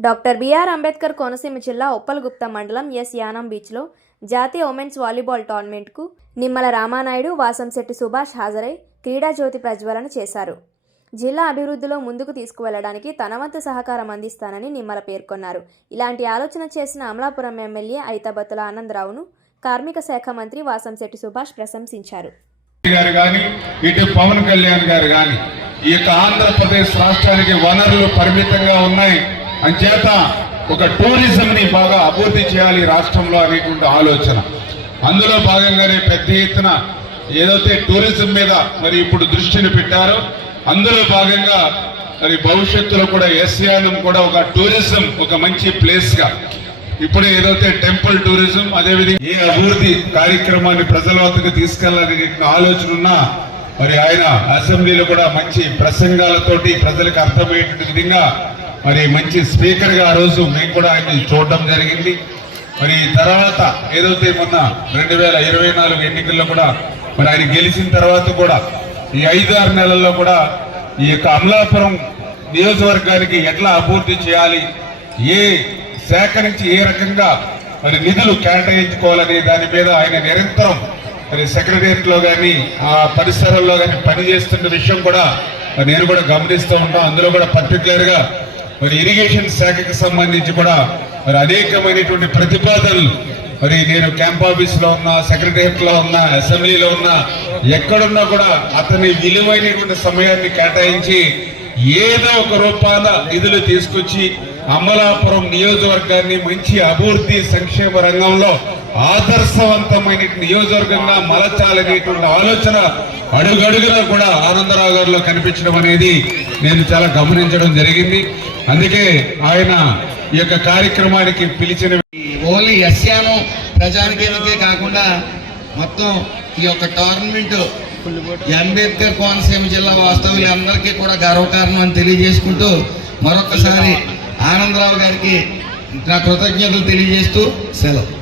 Doctor BR Ambedkar Konaseema జిల్లా ఉప్పలగుప్త మండలం yes Yanam బీచ్లో జాతీయ ఉమెన్స్ వాలీబాల్ టోర్నమెంట్కు నిమ్మల రామానాయుడు వాసంశెట్టి సుభాష్ హాజరై క్రీడా జ్యోతి ప్రజ్వలన చేశారు. జిల్లా అభివృద్ధిలో ముందుకు తీసుకువెళ్ళడానికి తన వంతు సహకారం అందిస్తానని నిమ్మల పేర్కొన్నారు. ఇలాంటి ఆలోచన చేసిన అమలాపురం ఎమ్మెల్యే ఐతబత్తుల ఆనందరావును కార్మిక శాఖ మంత్రి వాసంశెట్టి సుభాష్ ప్రశంసించారు. గారు కానీ ఇటు పవన్ కళ్యాణ్ గారు కానీ ఈ యొక్క ఆంధ్రప్రదేశ్ రాష్ట్రానికి వనరులు పరిమితంగా ఉన్నాయి. అంచేత ఒక టూరిజం ని బాగా అభివృద్ధి చేయాలి రాష్ట్రంలో అనేటువంటి ఆలోచన. అందులో భాగంగానే పెద్ద ఎత్తున ఏదైతే టూరిజం మీద మరి ఇప్పుడు దృష్టిని పెట్టారో అందులో భాగంగా మరి భవిష్యత్తులో కూడా ఎస్యానం కూడా ఒక టూరిజం ఒక మంచి ప్లేస్గా ఇప్పుడు ఏదైతే టెంపుల్ టూరిజం అదేవిధంగా ఏ అభివృద్ధి కార్యక్రమాన్ని ప్రజల వద్దకు తీసుకెళ్ళాలనే ఆలోచన ఉన్నా మరి ఆయన అసెంబ్లీలో కూడా మంచి ప్రసంగాలతోటి ప్రజలకు అర్థమయ్యేటువంటి విధంగా మరి మంచి స్పీకర్గా ఆ రోజు మేము కూడా ఆయన్ని చూడడం జరిగింది. మరి తర్వాత ఏదైతే మొన్న రెండు వేల ఇరవై నాలుగు ఎన్నికల్లో కూడా మరి ఆయన గెలిచిన తర్వాత కూడా ఈ ఐదు ఆరు నెలల్లో కూడా ఈ యొక్క అమలాపురం నియోజకవర్గానికి ఎట్లా అభివృద్ధి చేయాలి ఏ శాఖ నుంచి ఏ రకంగా మరి నిధులు కేటాయించుకోవాలనే దాని మీద ఆయన నిరంతరం మరి సెక్రటరియట్లో కానీ ఆ పరిసరాల్లో కానీ పనిచేస్తున్న విషయం కూడా మరి నేను కూడా గమనిస్తూ ఉంటాం. అందులో కూడా పర్టికులర్గా మరి ఇరిగేషన్ శాఖకి సంబంధించి కూడా మరి అనేకమైనటువంటి ప్రతిపాదనలు. మరి నేను క్యాంప్ ఆఫీస్లో ఉన్నా సెక్రటరియట్లో ఉన్నా అసెంబ్లీలో ఉన్నా ఎక్కడున్నా కూడా అతని విలువైనటువంటి సమయాన్ని కేటాయించి ఏదో ఒక రూపాన నిధులు తీసుకొచ్చి అమలాపురం నియోజకవర్గాన్ని మంచి అభివృద్ధి సంక్షేమ రంగంలో ఆదర్శవంతమైన నియోజకవర్గంగా మలచాలనేటువంటి ఆలోచన అడుగడుగులో కూడా ఆనందరావు గారిలో కనిపించడం అనేది నేను చాలా గమనించడం జరిగింది. అందుకే ఆయన ఈ యొక్క కార్యక్రమానికి పిలిచిన ఓన్లీ ఎస్యాను ప్రజానికేందుకే కాకుండా మొత్తం ఈ యొక్క టోర్నమెంట్ అంబేద్కర్ కోనసీమ జిల్లా వాస్తవ్యులందరికీ కూడా గర్వకారణం అని తెలియజేసుకుంటూ మరొకసారి ఆనందరావు గారికి నా కృతజ్ఞతలు తెలియజేస్తూ సెలవు.